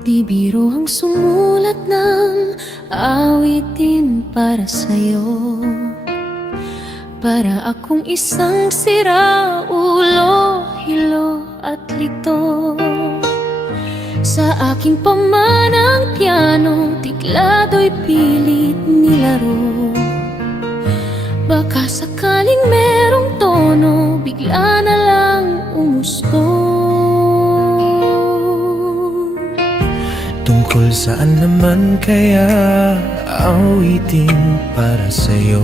Di biro ang sumulat ng awitin para sa'yo. Para akong isang sira ulo, hilo at lito. Sa aking pamanang piano, tiklado'y pilit nilaro. Baka sakaling merong tono, bigla na lang umusto. Tungkol saan naman kaya awitin para sa'yo?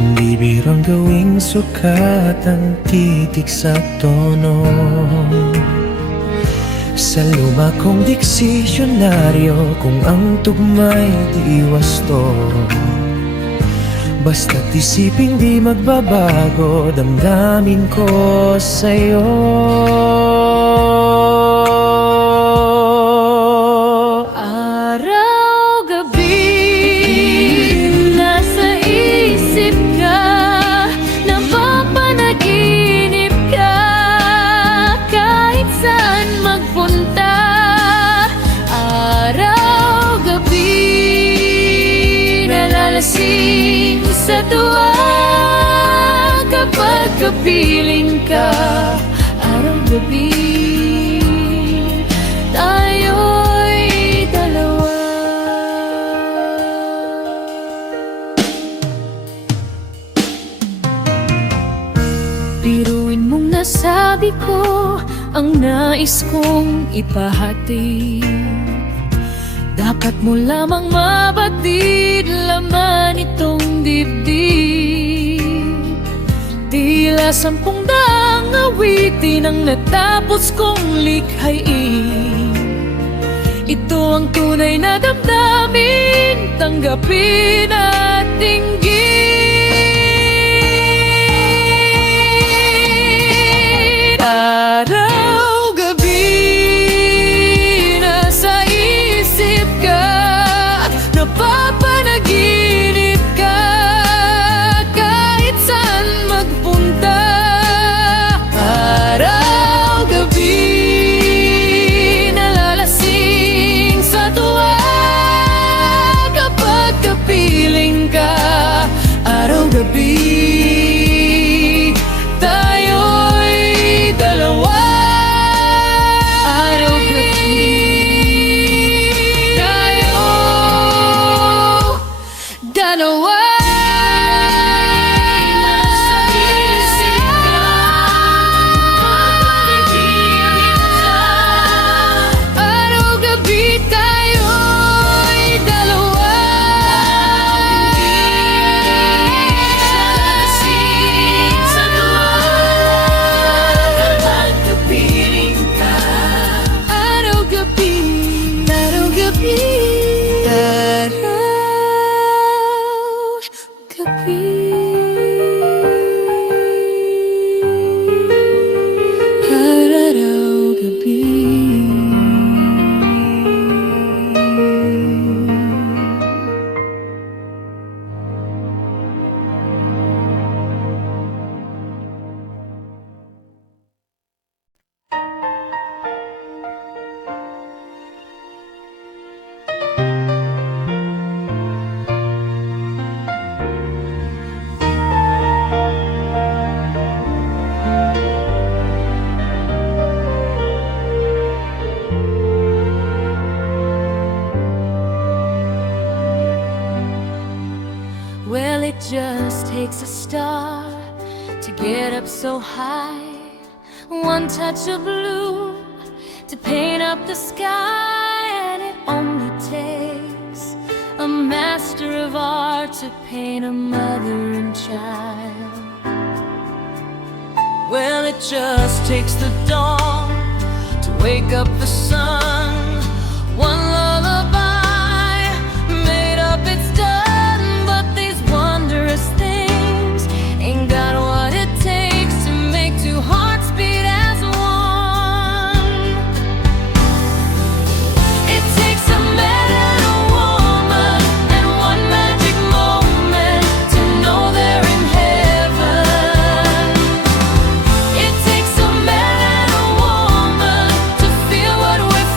Hindi birang gawing sukat ang titik sa tono. Sa luma kong diksisyonaryo, kung ang tugma'y di wasto, basta't isiping di magbabago, damdamin ko sa'yo. Sa tuwa kapag kapiling ka, araw-gabi tayo'y dalawa. Biruin mong nasabi ko ang nais kong ipahati. Dapat mo lamang mabatid laman itong dibdib. Tila 10 daang awitin ang natapos kong likhain. Ito ang tunay na damdamin, tanggapin at dinggin. Araw-gabi nasa isip ka, napapanaginip ka, kahit saan magpunta. Araw-gabi nalalasing sa tuwa kapag kapiling ka. Araw-gabi tayo'y dalawa. Well, it just takes a star to get up so high. One touch of blue to paint up the sky. And it only takes a master of art to paint a mother and child. Well, it just takes the dawn to wake up the sun. One lullaby made up, it's done. But these wondrous things ain't got what it takes to make two hearts beat as one. It takes a man and a woman and one magic moment to know they're in heaven. It takes a man and a woman to feel what we're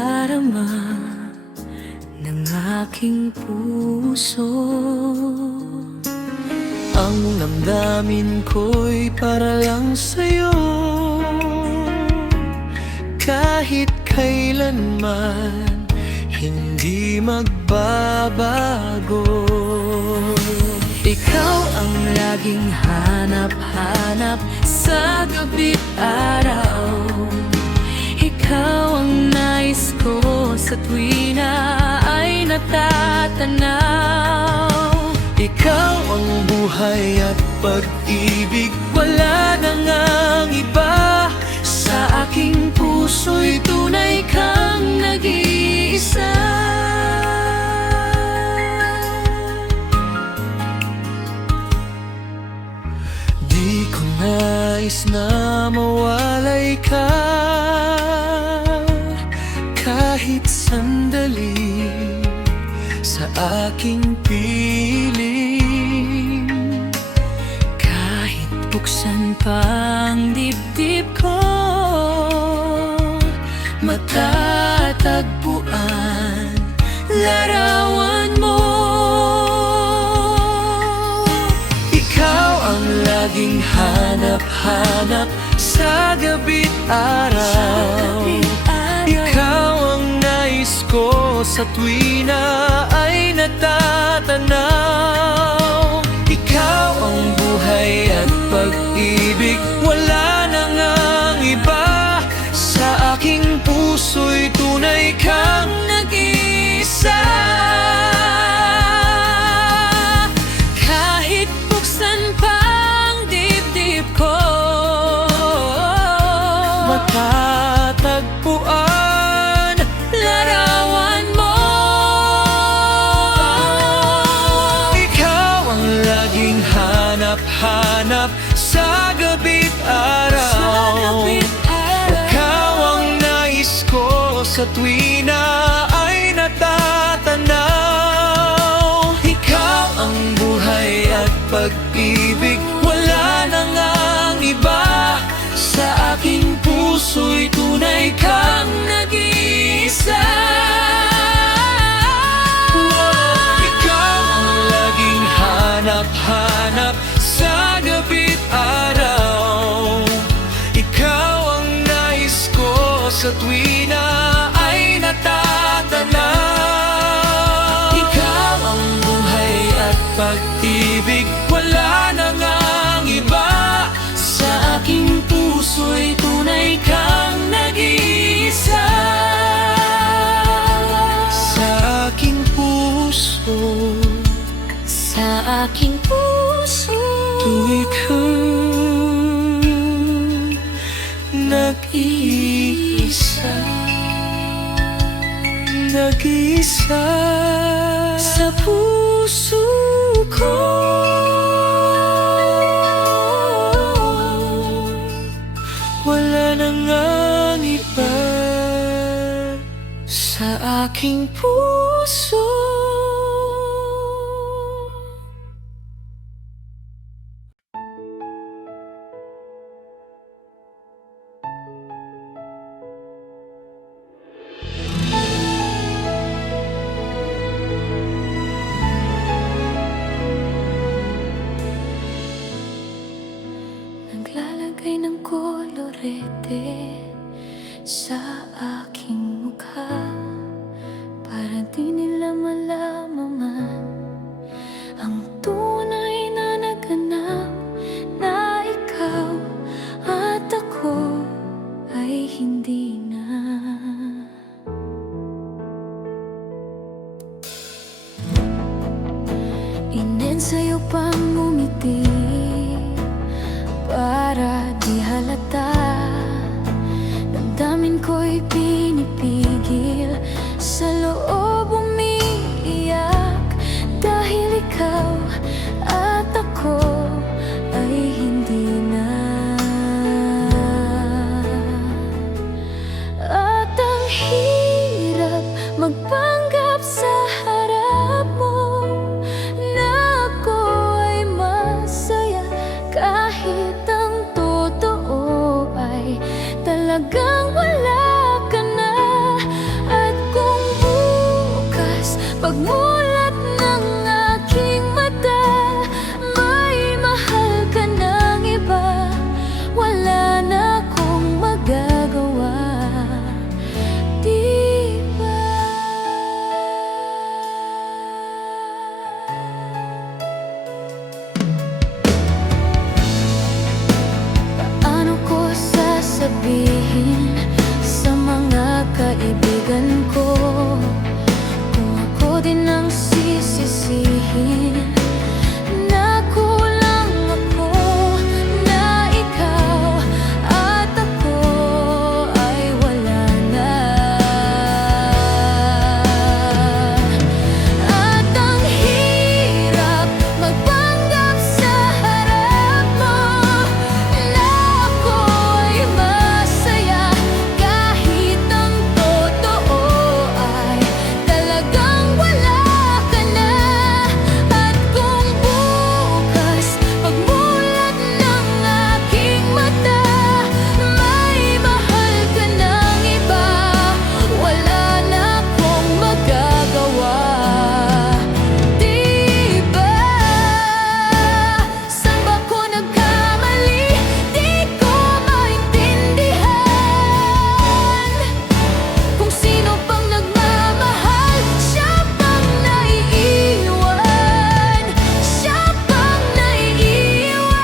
nadarama ng aking puso. Ang damdamin ko'y para lang sa'yo, kahit kailanman hindi magbabago. Ikaw ang laging hanap-hanap sa gabi't araw. Ikaw ang nais ko sa tuwi na ay natatanaw. Ikaw ang buhay at pag-ibig, wala nang ang iba. Sa aking puso'y tunay kang nag-iisa. Di ko nais na mawalay ka kahit sandali sa aking piling. Kahit buksan pa ang dibdib ko, matatagpuan larawan mo. Ikaw ang laging hanap-hanap sa gabi't araw. Ikaw ang nais ko sa tuwi na ay natatanaw. Ikaw ang buhay at pag-ibig, wala nang ang iba. Sa aking puso'y tunay kang Nag-iisa. Kahit buksan pa ang dibdib ko, matatagpuan larawan mo. Ikaw ang laging hanap-hanap sa gabi't araw. Ikaw ang nais ko sa tuwi na ay natatanaw. Ikaw ang buhay at pag-ibig, wala nang ang iba. Sa aking puso'y tunay kang Nag-iisa. Ikaw ang laging hanap-hanap sa gabi't araw. Ikaw ang nais ko sa tuwi na ay natatanaw. Ikaw ang buhay at pag-ibig, wala nang ang iba. Sa aking puso'y tunay kang nag-iisa. Sa aking puso, Sa aking puso, tuwi kang nag-iisa. Nag-iisa sa puso ko. wala nang ang iba. Sa aking puso. Naglalagay ng kolorete sa aking mukha para di nila malalaman ang tunay na naganap, na ikaw at ako ay hindi na. Inensayo pang ngumiti para di halata. Damdamin ko'y pinipigil, sa loob umiiyak, dahil ikaw at ako ay hindi na. At ang hirap magpanggap sa harap mo na ako ay masaya, kahit ang totoo ay talagang wala ka na. Pagmulat ng aking mata, may mahal ka ng iba. Wala na akong magagawa, di ba? Paano ko sasabihin sa mga kaibigan ko kung ako din ang sisisihin? Na kulang ako, na ikaw at ako ay wala na. At ang hirap magpanggap sa harap mo na ako ay masaya, kahit ang totoo ay talagang wala ka na. At kung bukas pagmulat ng aking mata, may mahal ka ng iba, wala na akong magagawa, di ba? Saan ba ko nagkamali? Di ko maintindihan. Kung sino pang nagmamahal, siya pang naiiwan, siya pang naiiwan.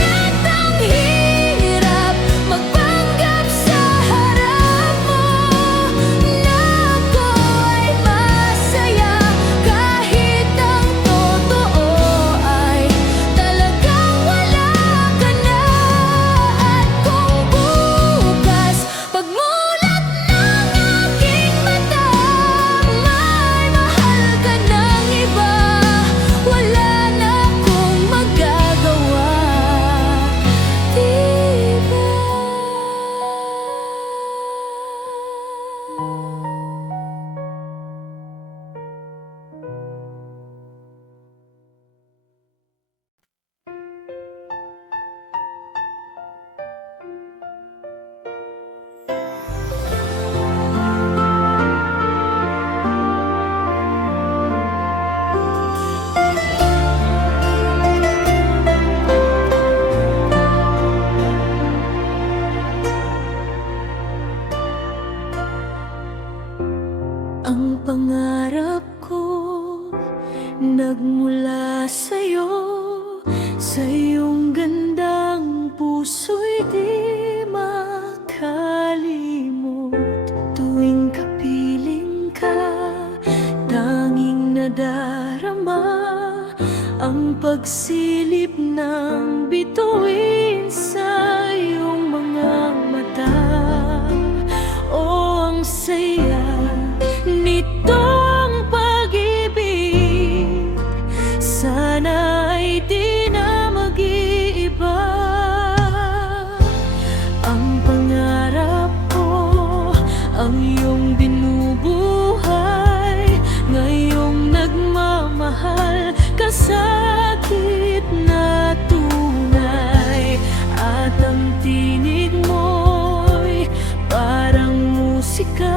At ang hirap magpanggap sa harap mo na ako ay masaya, kahit ang totoo ay talagang wala ka na. At kung bukas pagmulat ng aking mata, may mahal ka ng iba, wala na akong magagawa, di ba? Ang pangarap ko nagmula sa'yo, sa iyong gandang puso'y di makalimot. Tuwing kapiling ka, tanging nadarama ang pagsilip ng bituin sa iyong mga mata. Oh, ang saya nitong pag-ibig, sana ay di na mag-iiba. Ang pangarap ko, ang iyong binubuhay, ngayong nagmamahal ka sa gitna tunay. At ang tinig mo'y parang musika,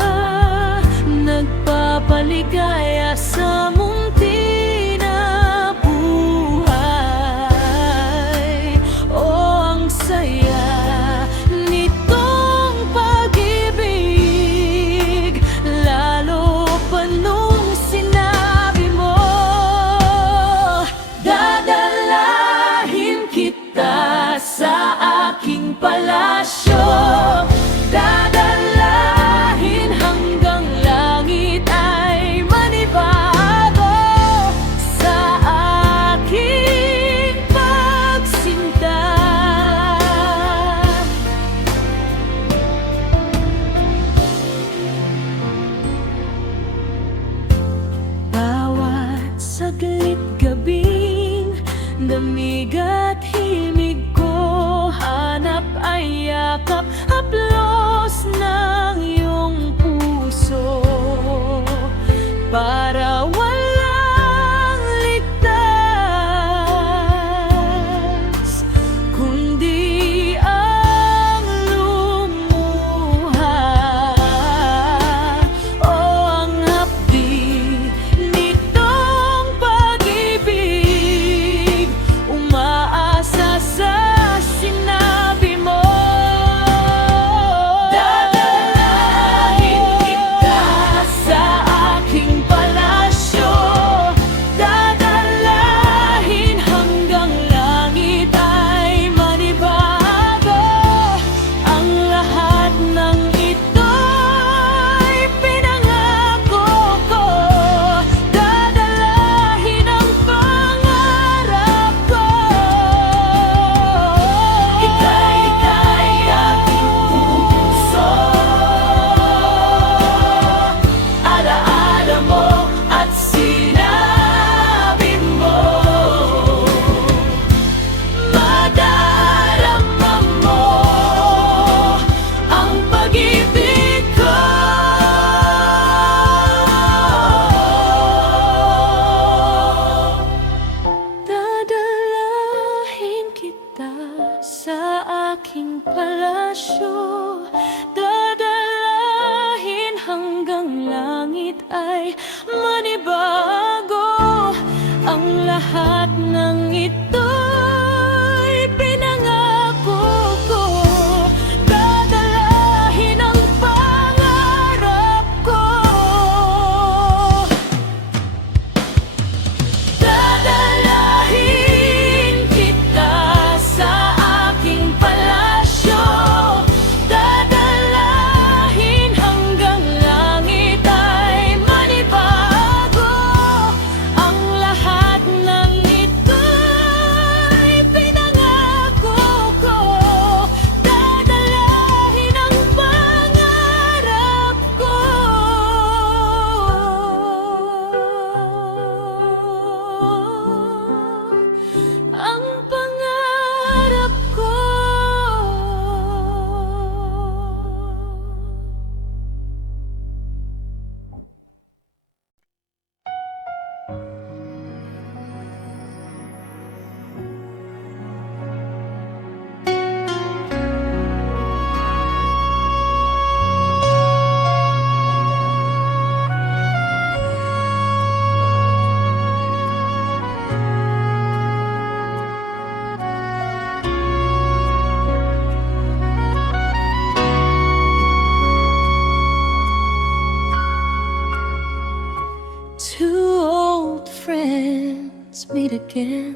nagpapaligaya sa munti na buhay. Oh, ang saya nitong pag-ibig, lalo pa nung sinabi mo, dadalahin kita sa aking palasyo, dadalahin hanggang langit ay manibago sa aking pagsinta. Bawat saglit gabing damig at himig ko, hanap ay yakap, haplos ng iyong puso, para walang ligtas kundi ang lumuha. palasyo, dadalahin hanggang langit ay manibago. Ang lahat ng ito'y pinangako ko, dadalahin ang pangarap ko. Dadalahin kita sa aking palasyo, dadalahin hanggang langit ay manibago. Ang lahat ng ito'y pinangako ko, dadalahin ang pangarap ko. Ang pangarap ko. Two old friends meet again,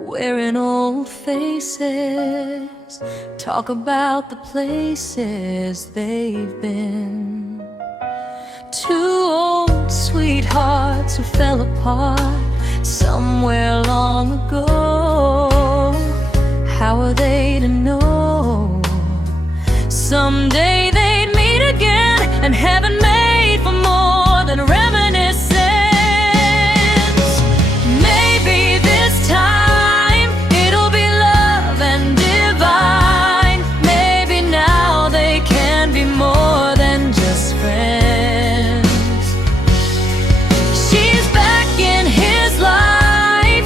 wearing old faces, talk about the places they've been. Two old sweethearts who fell apart somewhere long ago. How are they to know? Someday they'd meet again, and heaven made for more than reminiscence. Maybe this time it'll be love and divine. Maybe now they can be more than just friends. She's back in his life,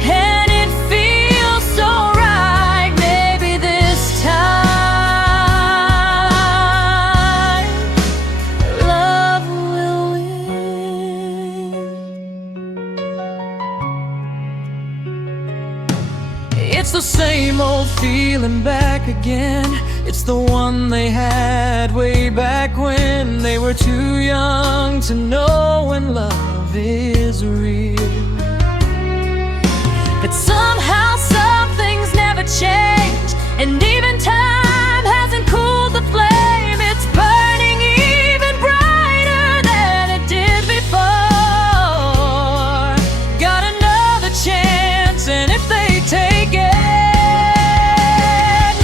and it feels so right. Maybe this time love will win. It's the same old feeling back again. It's the one they had way back when they were too young to know when love is real. But somehow some things never change, and even time hasn't cooled the flame. It's burning even brighter than it did before. Got another chance, and if they take it,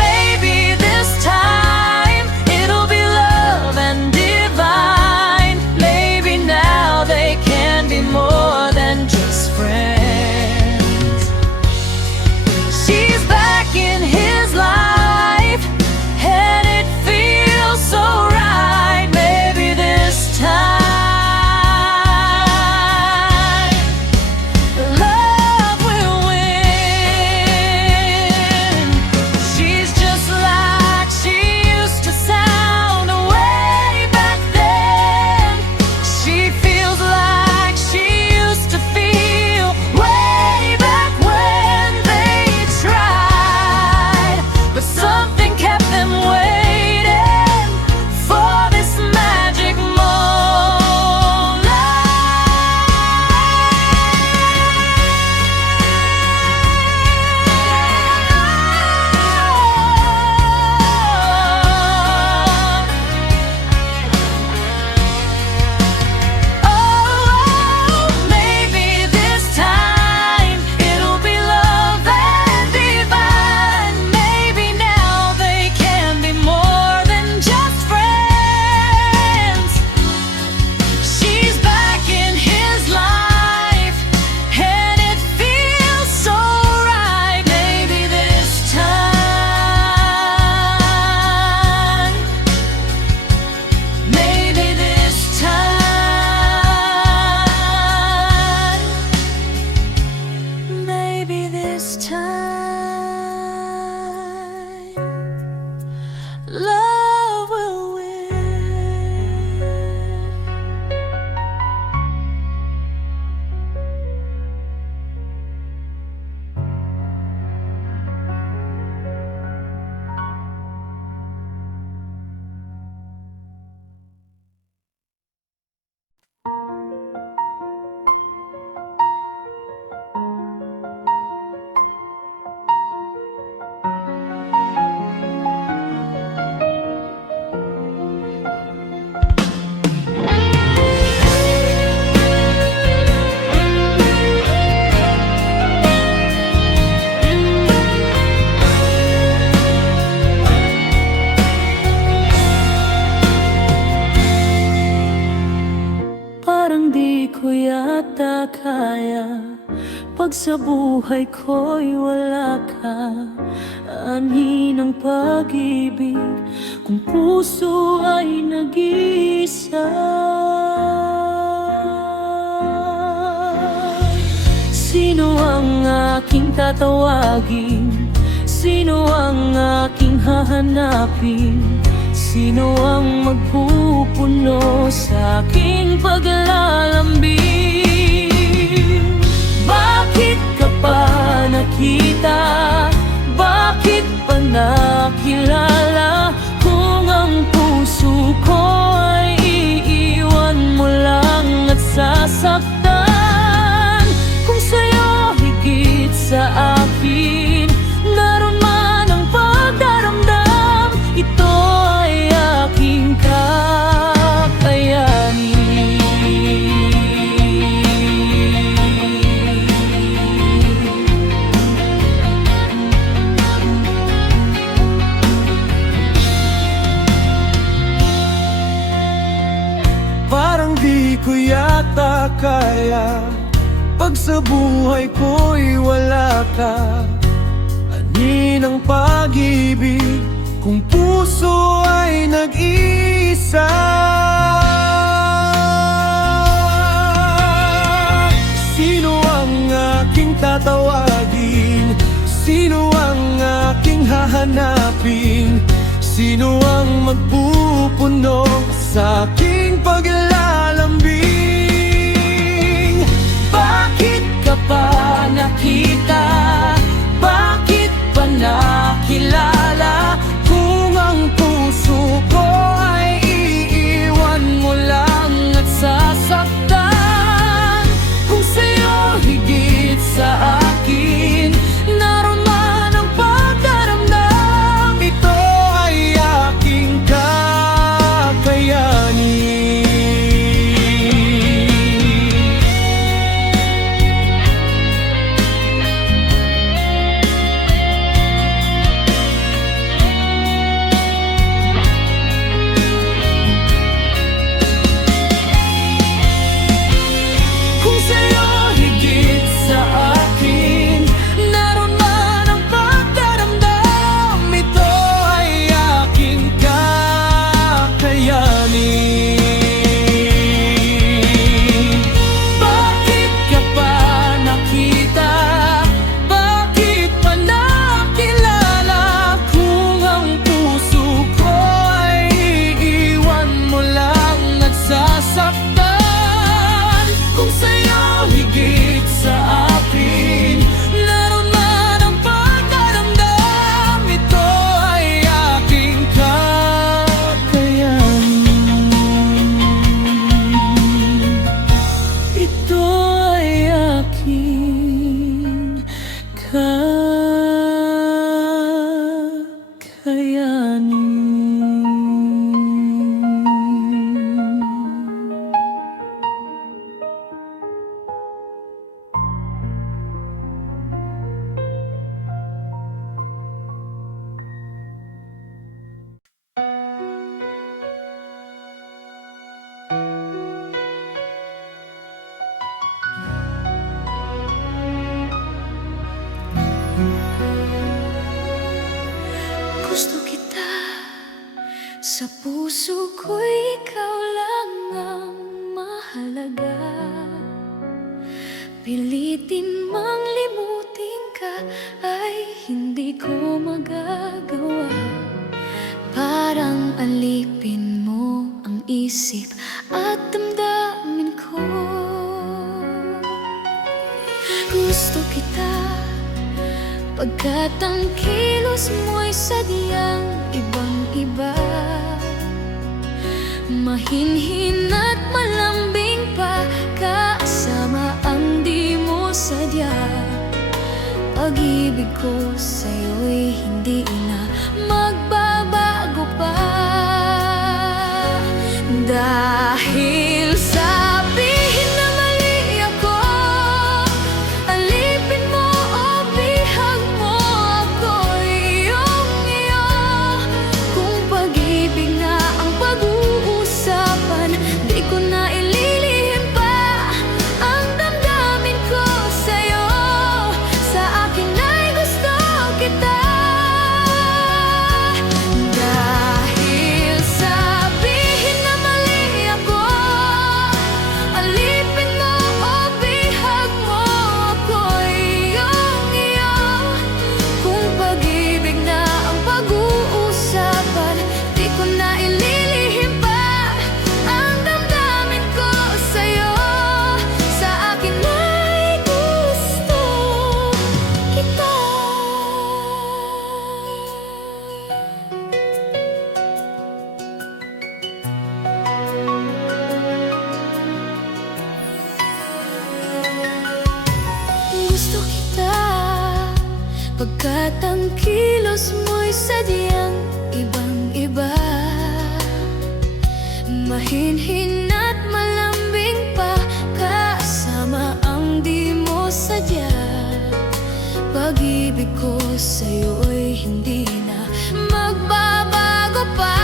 maybe this time it'll be love and divine. Maybe now they can be more than just friends. She's back in his life, kaya pag sa buhay ko'y wala ka. Ani ng pag-ibig kung puso ay nag-iisa. Sino ang aking tatawagin? Sino ang aking hahanapin? Sino ang magpupuno sa aking paglalambing? Bakit ka pa nakita? Bakit pa nakilala? Kung ang puso ko ay iiwan mo lang at sasaktan. Kung sa'yo higit sa akin, naroon man ang pagdaramdam, ito ay aking kakayanin. Parang di ko yata kaya pag sa buhay ko'y wala ka. Ani ng pag-ibig kung puso ay nag-iisa. Sino ang aking tatawagin? Sino ang aking hahanapin? Sino ang magpupuno sa aking paglalambing? Bakit ka pa nakita? Bakit pa nakilala? Kung ang puso ko ay iiwan mo lang at sasaktan. Kung sa'yo higit sa akin, naroon man ang pagdaramdam, ito ay aking kakayanin. Kung sa'yo higit sa akin, naroon man ang pagdaramdam, ito ay aking kakayanin. Bakit ka pa nakita? Bakit pa nakilala? Kung ang puso ko ay iiwan mo lang at sasaktan. Kung sa'yo higit sa akin, naroon man ang pagdaramdam, ito ay aking kakayanin. Ito ay aking kakayanin. Gusto kita, sa puso ko'y ikaw lang ang mahalaga. Pilitin mang limutin ka ay hindi ko magagawa. Parang alipin mo ang isip at damdamin ko. Gusto kita, pagkat ang kilos mo'y sadyang ibang-iba. Mahinhin at malambing pa, kasama ang di mo sadya. Pag-ibig ko sa'yo'y hindi na magbabago pa. Dahil sabihin na mali ako, alipin mo o bihag mo, ako'y iyong-iyo. Kung pag-ibig na ang pag-uusapan, di ko na ililihim pa ang damdamin. Pagkat ang kilos mo'y sadyang ibang-iba, mahinhin at malambing pa, kasama ang di mo sadya. Pag-ibig ko sa'yo'y hindi na magbabago pa.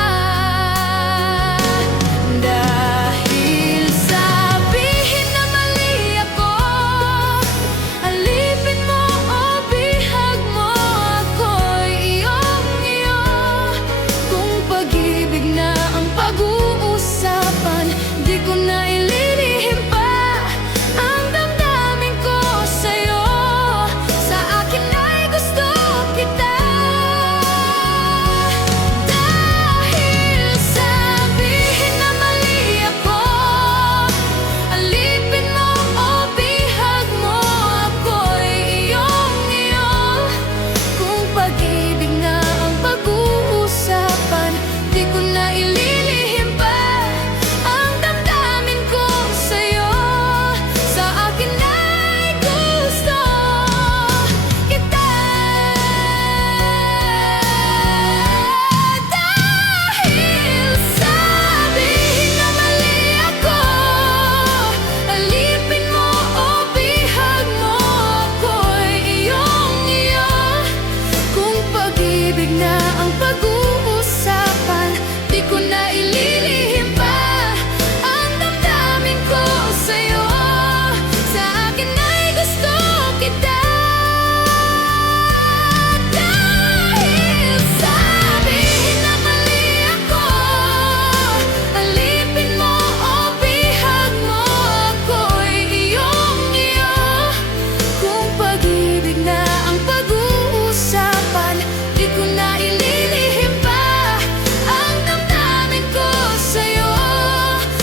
Dahil sabihin na mali ako, alipin mo o bihag mo, ako'y iyong-iyo. Kung pag-ibig na ang pag-uusapan, di ko na ililihim pa ang damdamin ko sa'yo. Sa akin ay gusto kita. Dahil sabihin na mali ako, alipin mo o bihag mo, ako'y iyong-iyo. Kung pag-ibig na ang pag-uusapan, di ko na ililihim pa ang damdamin ko sa'yo. Sa akin ay gusto kita. Dahil sabihin na mali ako, alipin mo o bihag mo, ako'y iyong-iyo. Kung pag-ibig na ang pag-uusapan, di ko na ililihim pa ang damdamin ko sa'yo. Sa akin ay gusto kita. Dahil sabihin na mali ako, alipin mo o bihag mo, ako'y iyong-iyo. Kung pag-ibig na ang pag-uusapan, di ko na ililihim pa ang damdamin ko sa'yo.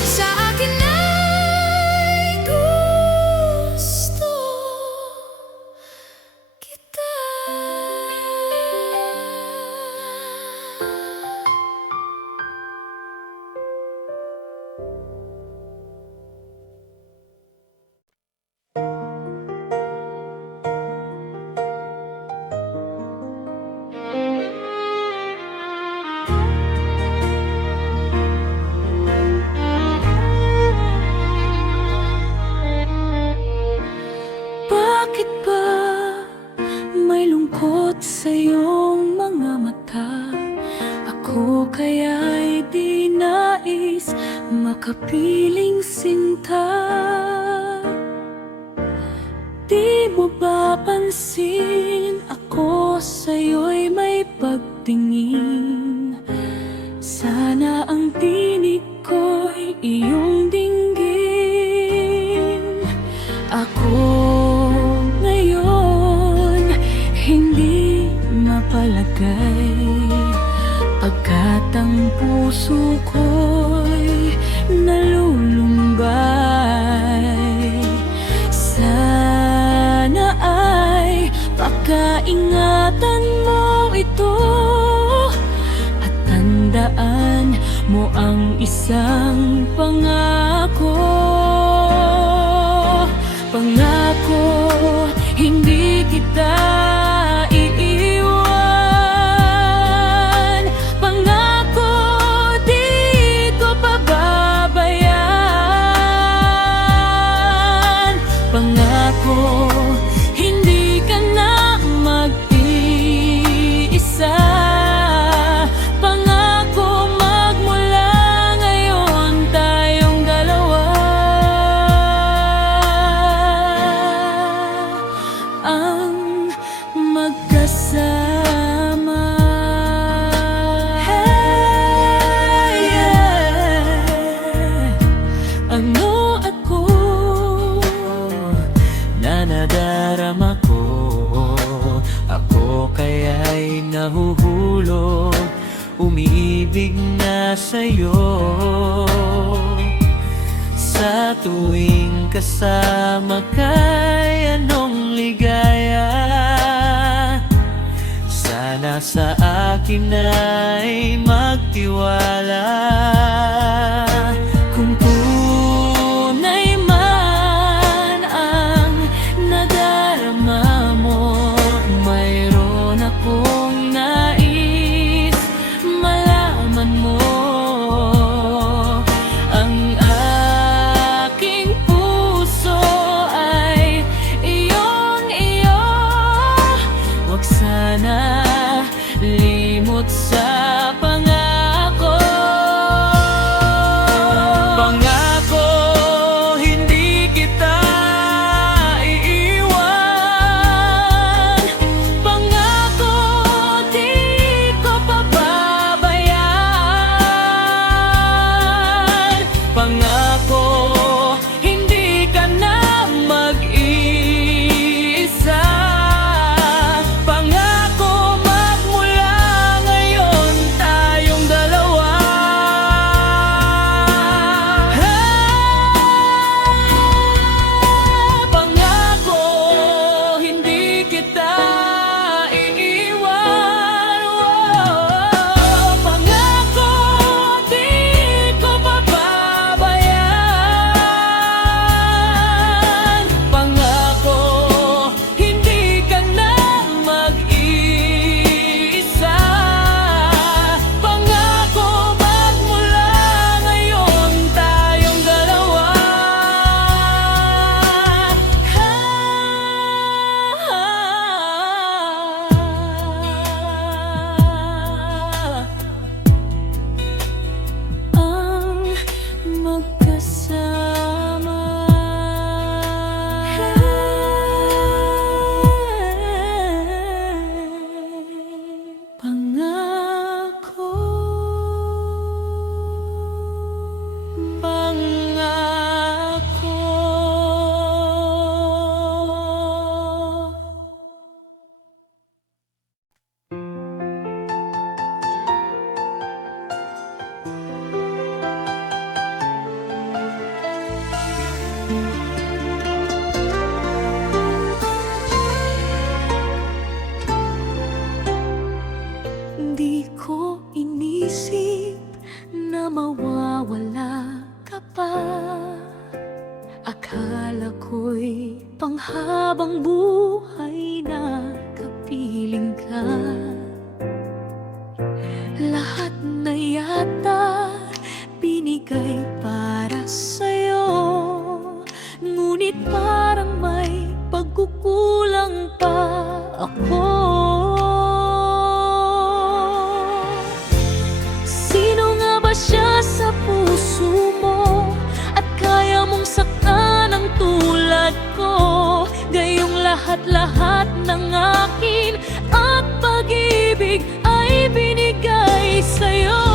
Sa akin ay gusto kita. Bakit ba may lungkot sa iyong mga mata? Ako kaya'y di nais makapiling sinta. Di mo ba pansin ako sa'yo'y may pagtingin? Sana ang tinig ko'y iyong dinggin. Ako ngayon hindi mapalagay, pagkat ang puso ko'y nalulumbay. Sana ay pakaingatan mo ito at tandaan mo ang isang pangako. Pangako, hindi kita iiwan. Pangako, di ko pababayaan. Pangako, hindi ka na mag-iisa. Pangako, magmula ngayon tayong dalawa ang magkasama. Hey, yeah. Ano ako na nadarama ko? Ako kaya'y nahuhulog, umiibig na sa'yo. Sa tuwing kasama ka'y anong ligaya. Sana sa akin ay magtiwala. Kung tunay man ang nadarama mo, mayroon naisip na mawawala ka pa. Akala ko'y panghabang buhay na kapiling ka. Lahat na yata binigay para sa'yo, ngunit parang may pagkukulang pa ako. Sino nga ba siya sa puso mo at kaya mong saktan ang tulad ko? Gayong lahat-lahat ng akin at pag-ibig ay binigay sa'yo.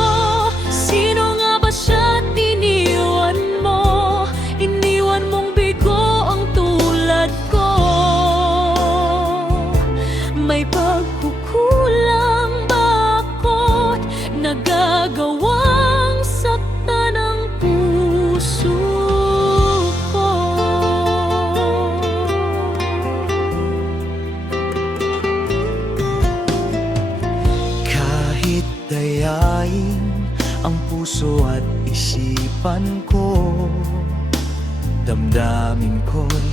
Sino nga ba siya at iniwan mo? Iniwan mong bigo ang tulad ko. May pagkukulang ba ako't nagagawang saktan ang puso ko? Kahit dayain ang puso at isipan ko, damdamin ko'y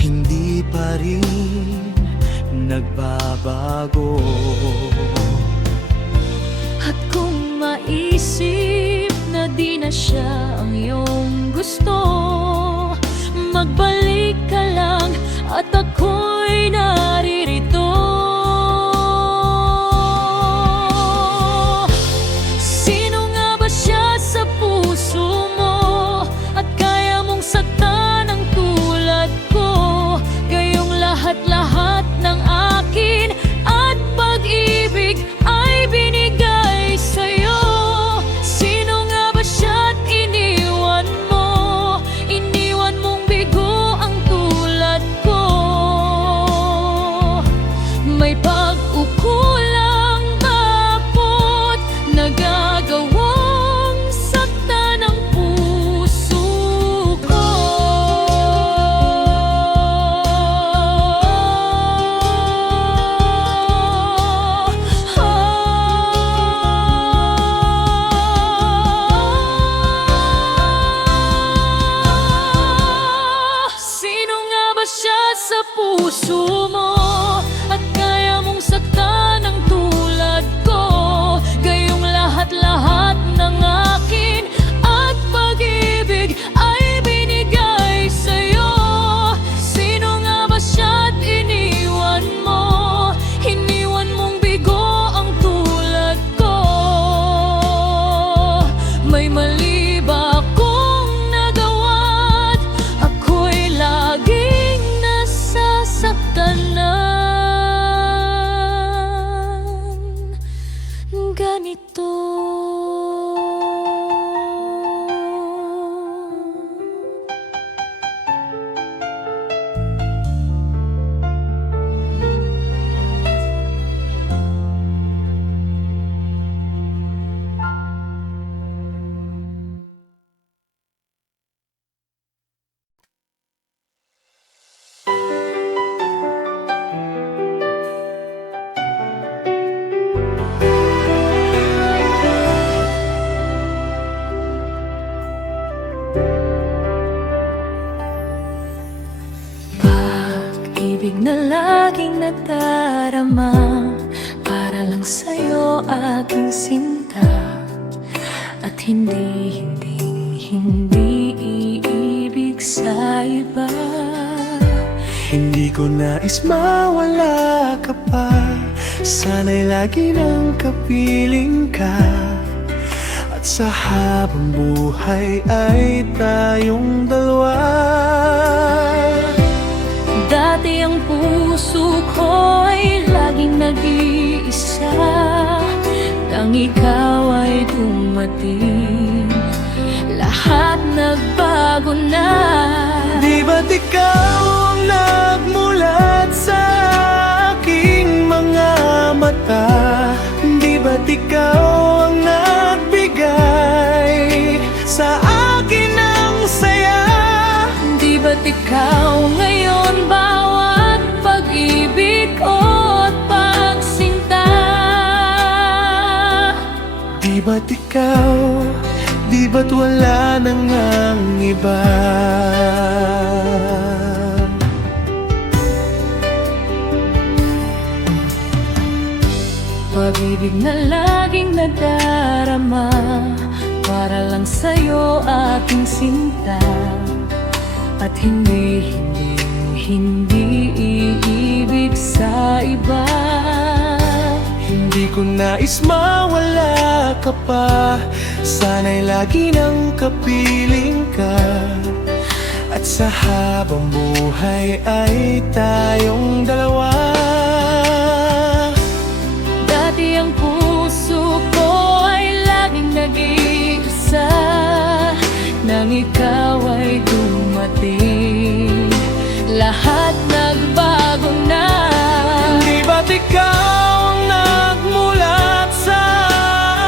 hindi pa rin nagbabago. At kung maisip na di na siya ang iyong gusto, magbalik ka lang at ako'y naririto. Sino nga ba siya sa puso mo at kaya mong saktan ang tulad ko? Gayong lahat-lahat ng akin at pag-ibig ay binigay sa'yo. Sino nga ba siya at iniwan mo? Iniwan mong bigo ang tulad ko. May pag-ukulang ba ako't nagagawang saktan ang puso ko? Sino nga ba siya sa puso mo at kaya mong saktan ang tulad ko? Gayong lahat-lahat ng akin at pag-ibig ay binigay sa'yo. Sino nga ba siya at iniwan mo? Iniwan mong bigo ang tulad ko. May mali ba akong nagawa't ako'y laging nasasaktan ng ganito? Pag-ibig na laging nadarama, para lang sa'yo aking sinta. At hindi iibig sa iba. Hindi ko nais mawala ka pa, sana'y lagi nang kapiling ka. At sa habang buhay ay tayong dalawa. Dati ang puso ko ay laging nag-iisa, nang ikaw ay dumating, lahat nagbago na. Di ba't ikaw ang nagmulat sa aking mga mata? Di ba't ikaw ang nagbigay sa akin ng saya? Di ba't ikaw ngayon bawat pag-ibig ko't pagsinta? ba't ikaw, di ba't wala nang ang iba? Pag-ibig na laging nadarama, para lang sa'yo aking sinta. At hindi iibig sa iba. Hindi ko nais mawala ka pa, sana'y lagi nang kapiling ka. At sa habang buhay ay tayong dalawa. Dati ang puso ko ay laging nag-iisa, nang ikaw ay dumating, lahat nagbago na. Di ba't ikaw ang nagmulat sa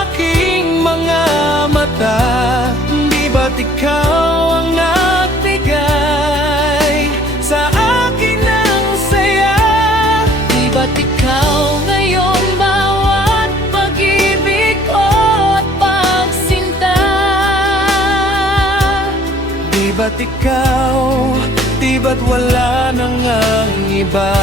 aking mga mata? Di ba't ikaw ang nagbigay sa akin ng saya? Di ba't ikaw ngayon bawat pag-ibig ko at pagsinta? Di ba't ikaw, di ba't wala nang ang iba?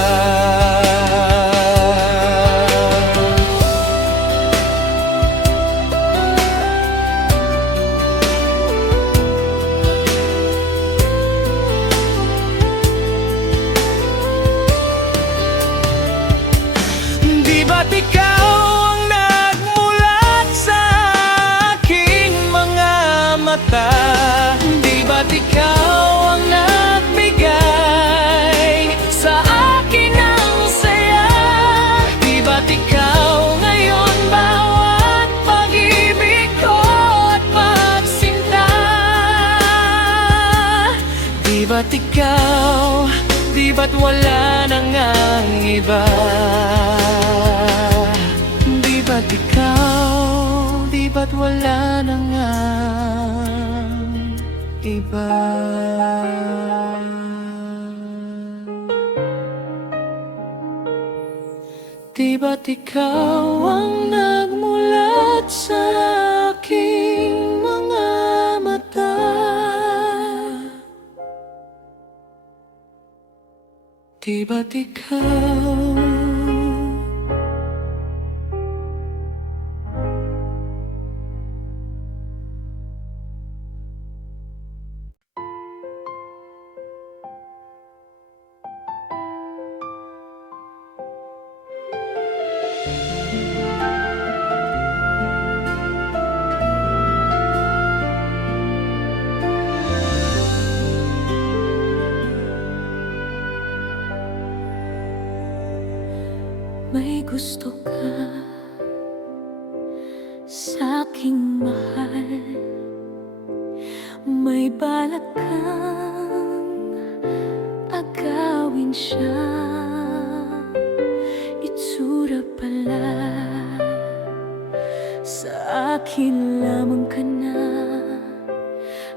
Di ba't ikaw ang nagmulat sa aking mga mata? Di ba't ikaw ang nagbigay sa akin ng saya? Di ba't ikaw ngayon bawat pag-ibig ko at pagsinta? Di ba't ikaw, di ba't wala nang ang iba? Di ba't ikaw, di ba't wala nang ang iba? Di ba't ikaw ang nagmulat sa aking mga mata? Di ba't ikaw? May gusto ka sa'king mahal, may balak kang agawin siya. Itsura pala, sa akin lamang ka na,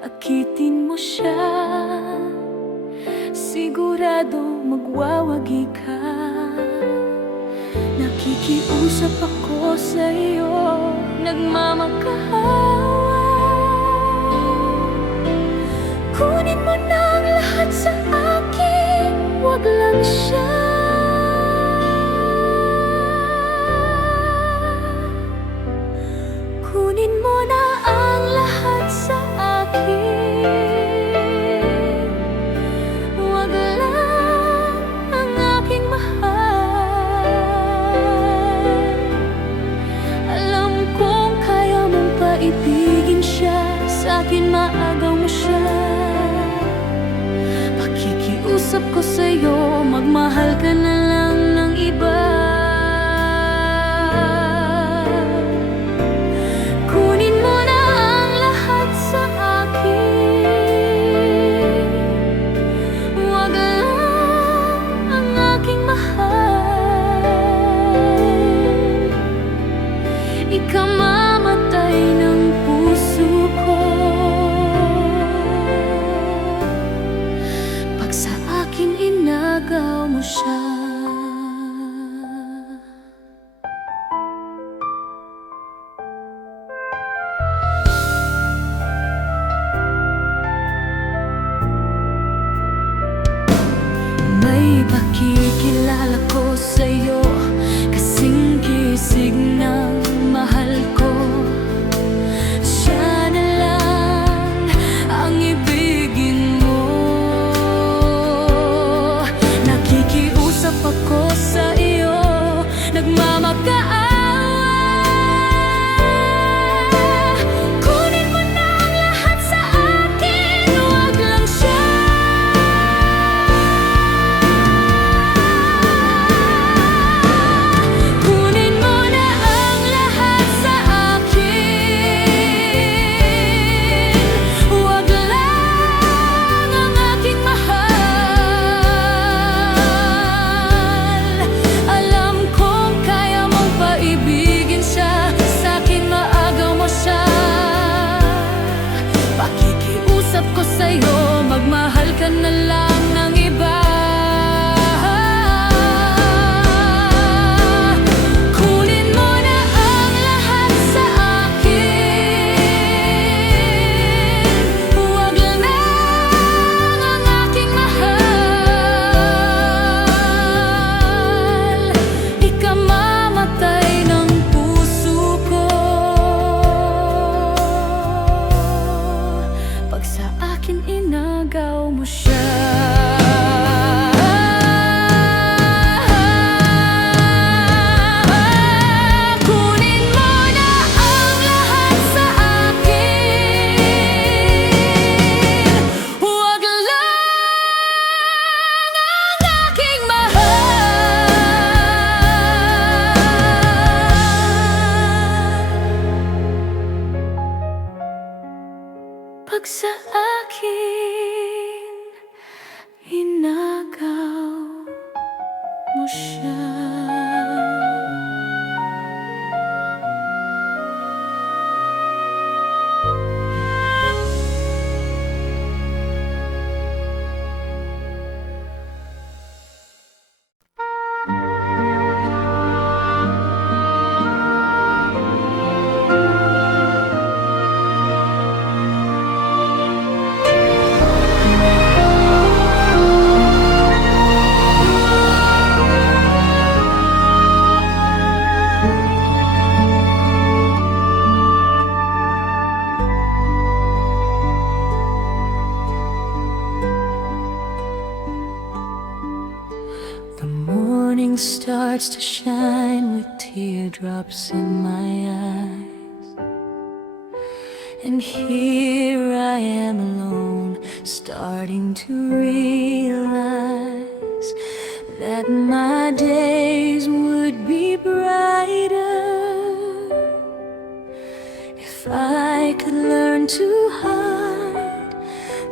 akitin mo siya. Sigurado magwawagi ka. Nakikiusap ako sa'yo, nagmamakaawa. Kunin mo na ang lahat sa akin, wag lang siya. Kunin mo na ang lahat sa akin, wag lang ang aking mahal. Ibigin siya, sa'kin maagaw mo siya. Pakikiusap ko sa'yo, magmahal ka na lang ng iba. Kunin mo na ang lahat sa akin, wag lang ang aking mahal. Ikamamatay ng puso ko pag sa akin inagaw mo siya. sa akin inagaw mo siya. Kunin mo na ang lahat sa akin, huwag lang ang aking mahal. Pag sa akin inagaw mo siya. The morning starts to shine with teardrops in my eyes, and here I am alone, starting to realize that my days would be brighter if I could learn to hide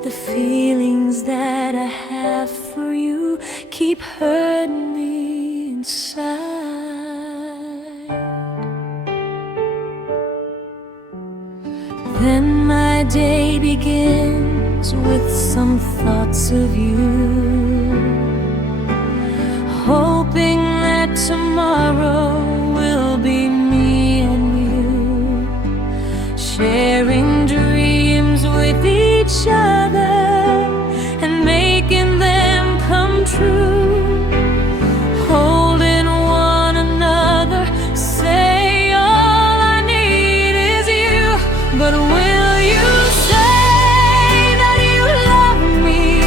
the feelings that I have for you, keep hurting me inside. Then my day begins with some thoughts of you, hoping that tomorrow will be me and you, sharing dreams with each other and making them come true, holding one another, say all I need is you. But will you say that you love me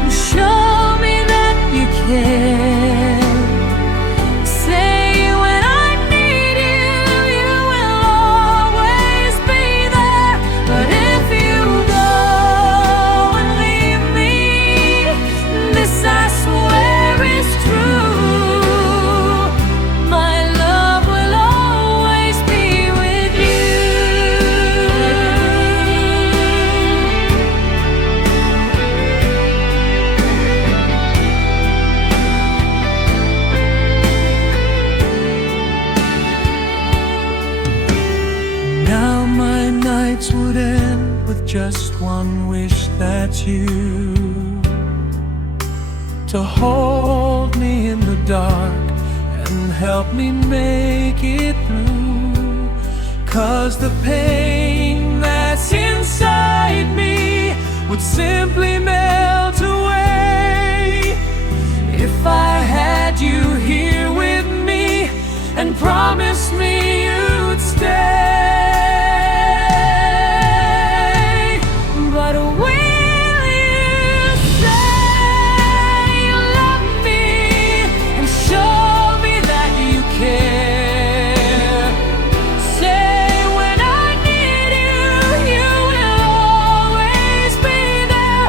and show me that you care? Say when I need you, you will always be there. But if you go and leave me, this I swear is true, my love will always be with you. Now my nights would end with just one wish, that's you, to hold me in the dark and help me make it through. 'Cause the pain that's inside me would simply melt away if I had you here with me and promised me you'd stay. But will you say you love me and show me that you care? Say when I need you, you will always be there.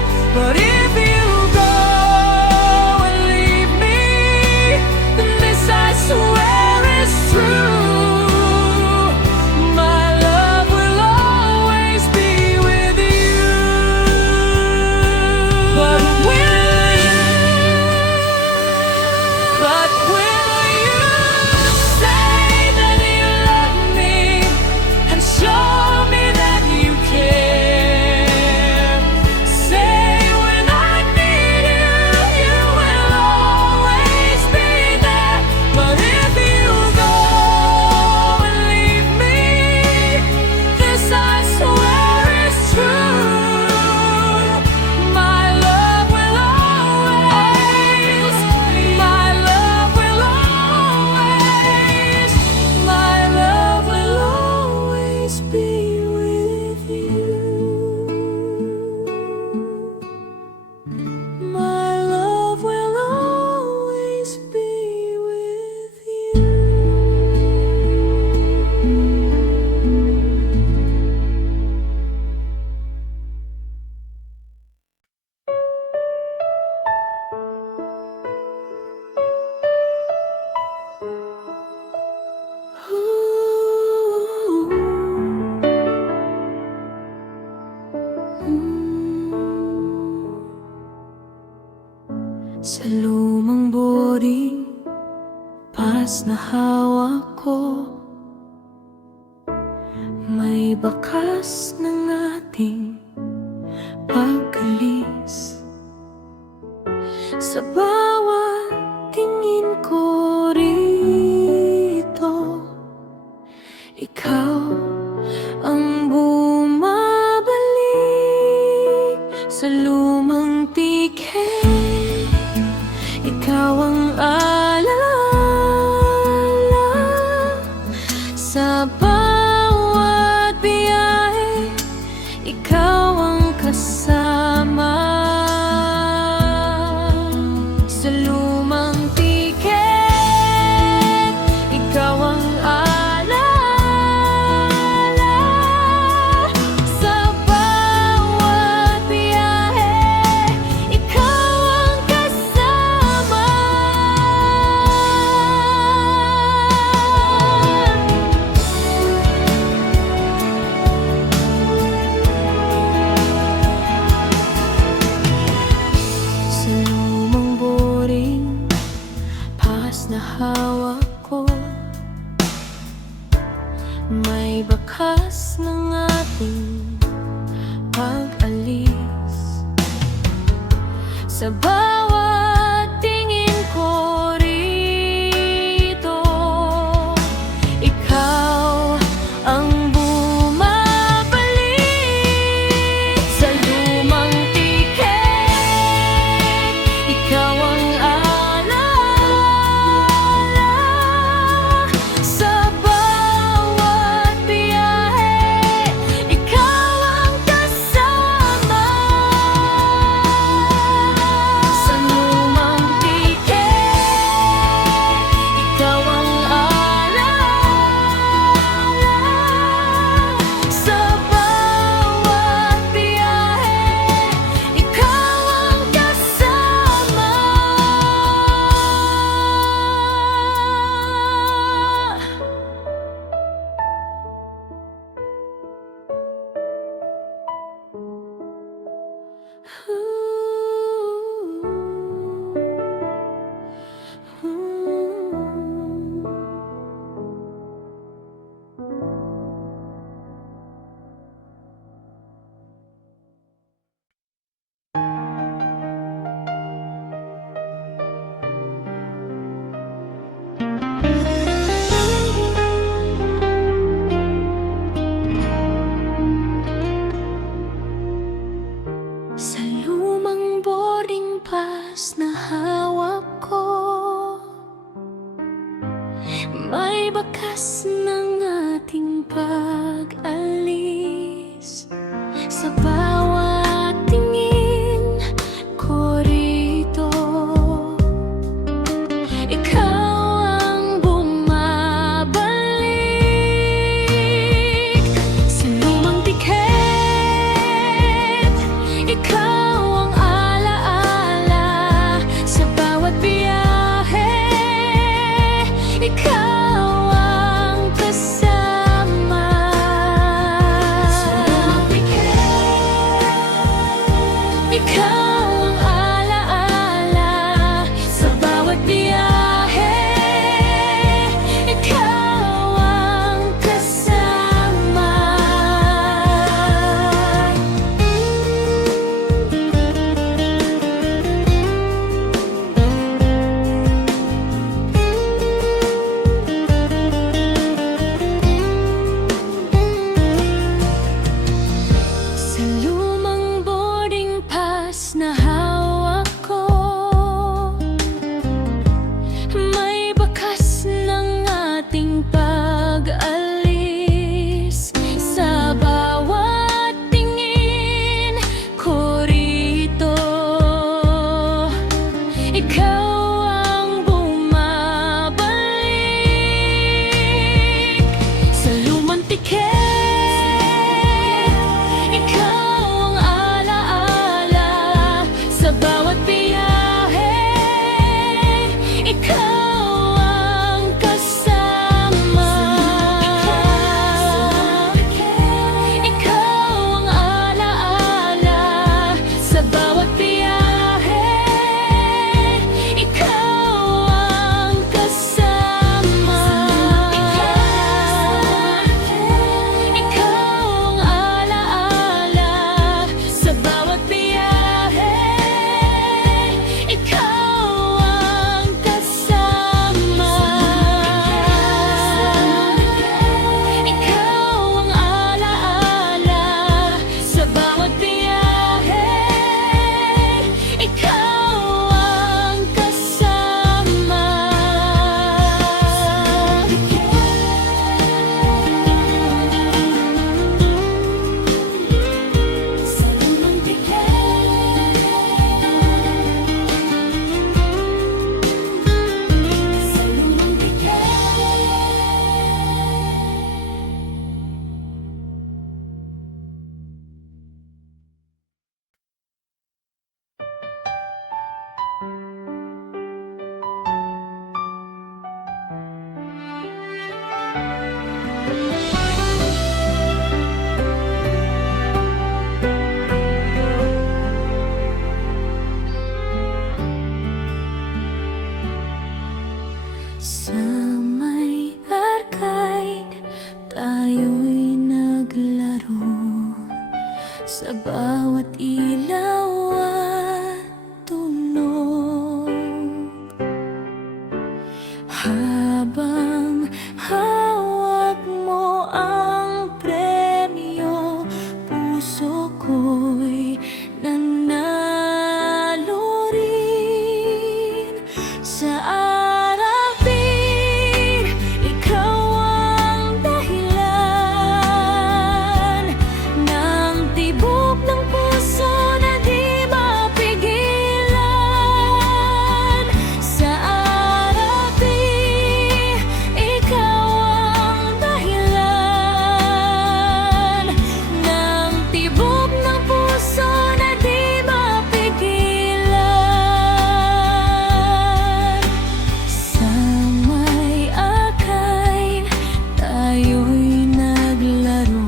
Sa lumang boarding pass na hawak ko, may bakas ng ating pag-alis. Sa bawat tingin ko rito, ikaw ang bumabalik. Sa lumang tiket, ikaw ang alala. Sa bawat biyahe, ikaw ang kasama. Sa lumang tiket, ikaw ang alala. Sa bawat biyahe, ikaw ang kasama. Sa lumang boring pass na hawak ko, may bakas ng ating pag-alis. Sa bawat tingin ko rito, ikaw ang bumabalik. Sa lumang tiket, ikaw ang alala. Sa bawat biyahe, ikaw ang kasama. Sa lumang tiket, ikaw ang alala. Sa bawat biyahe, ikaw ang kasama. Sa lumang boarding pass na hawak ko, may bakas ng ating pag-alis. Sa bawat tingin ko rito, ikaw ang bumabalik. Sa lumang tiket, ikaw ang alaala. Sa bawat biyahe, ikaw ang kasama. Sa lumang tiket, sa bawat ilaw at tunog. Habang hawak mo ang premyo, puso ko'y nanalo rin. Sa arapin, ikaw ang dahilan ng tibok ng puso na di mapigilan. Sa arapin, ikaw ang dahilan ng tibok ng puso na di mapigilan. Sa may akay, tayo'y naglaro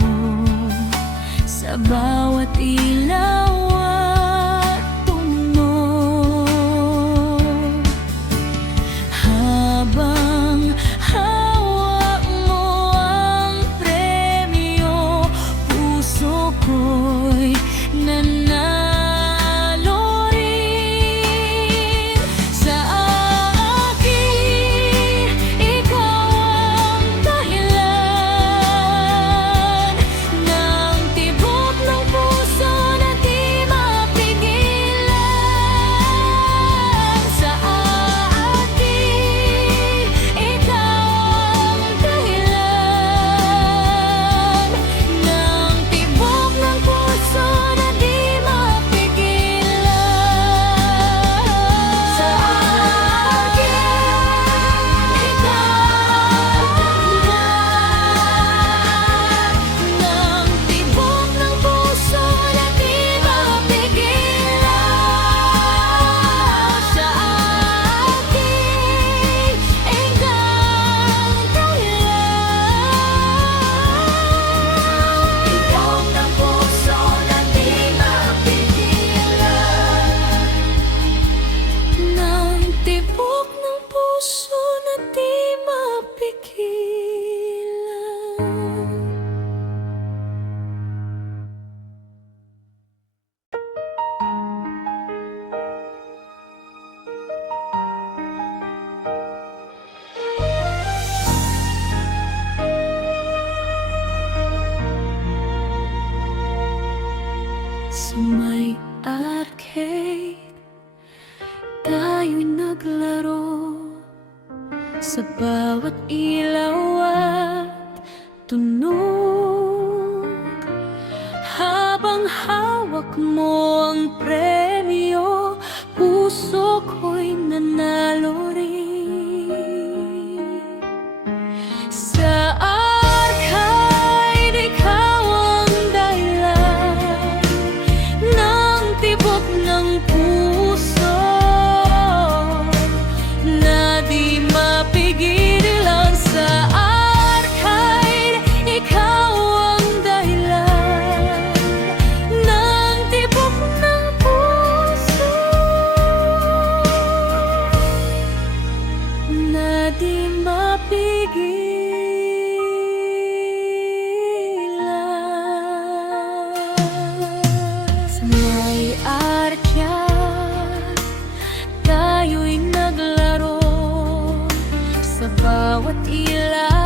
sa bawat ilaw at tunog. Habang hawak mo ang premyo, puso ko'y nanalo rin. Sa akin, ikaw ang dahilan ng tibok ng puso na di mapigilan. Sa akin, ikaw ang dahilan ng tibok ng puso na di mapigilan. Sa akin, ikaw ang dahilan ng tibok ng puso na di mapigilan. Sa akin, ikaw ang dahilan. Tibok ng puso na di mapigilan. Ng tibok ng puso na di mapigilan. Sa may arcade, tayo'y naglaro sa bawat ilaw at tunog. Habang hawak mo ang premyo, puso ko'y nanalo rin. Sa arcade, ikaw ang dahilan ng tibok ng puso na di mapigilan. Sa arcade, ikaw ang dahilan ng tibok ng puso na di mapigilan. Sa may arkya, tayo'y naglaro sa bawat ilaw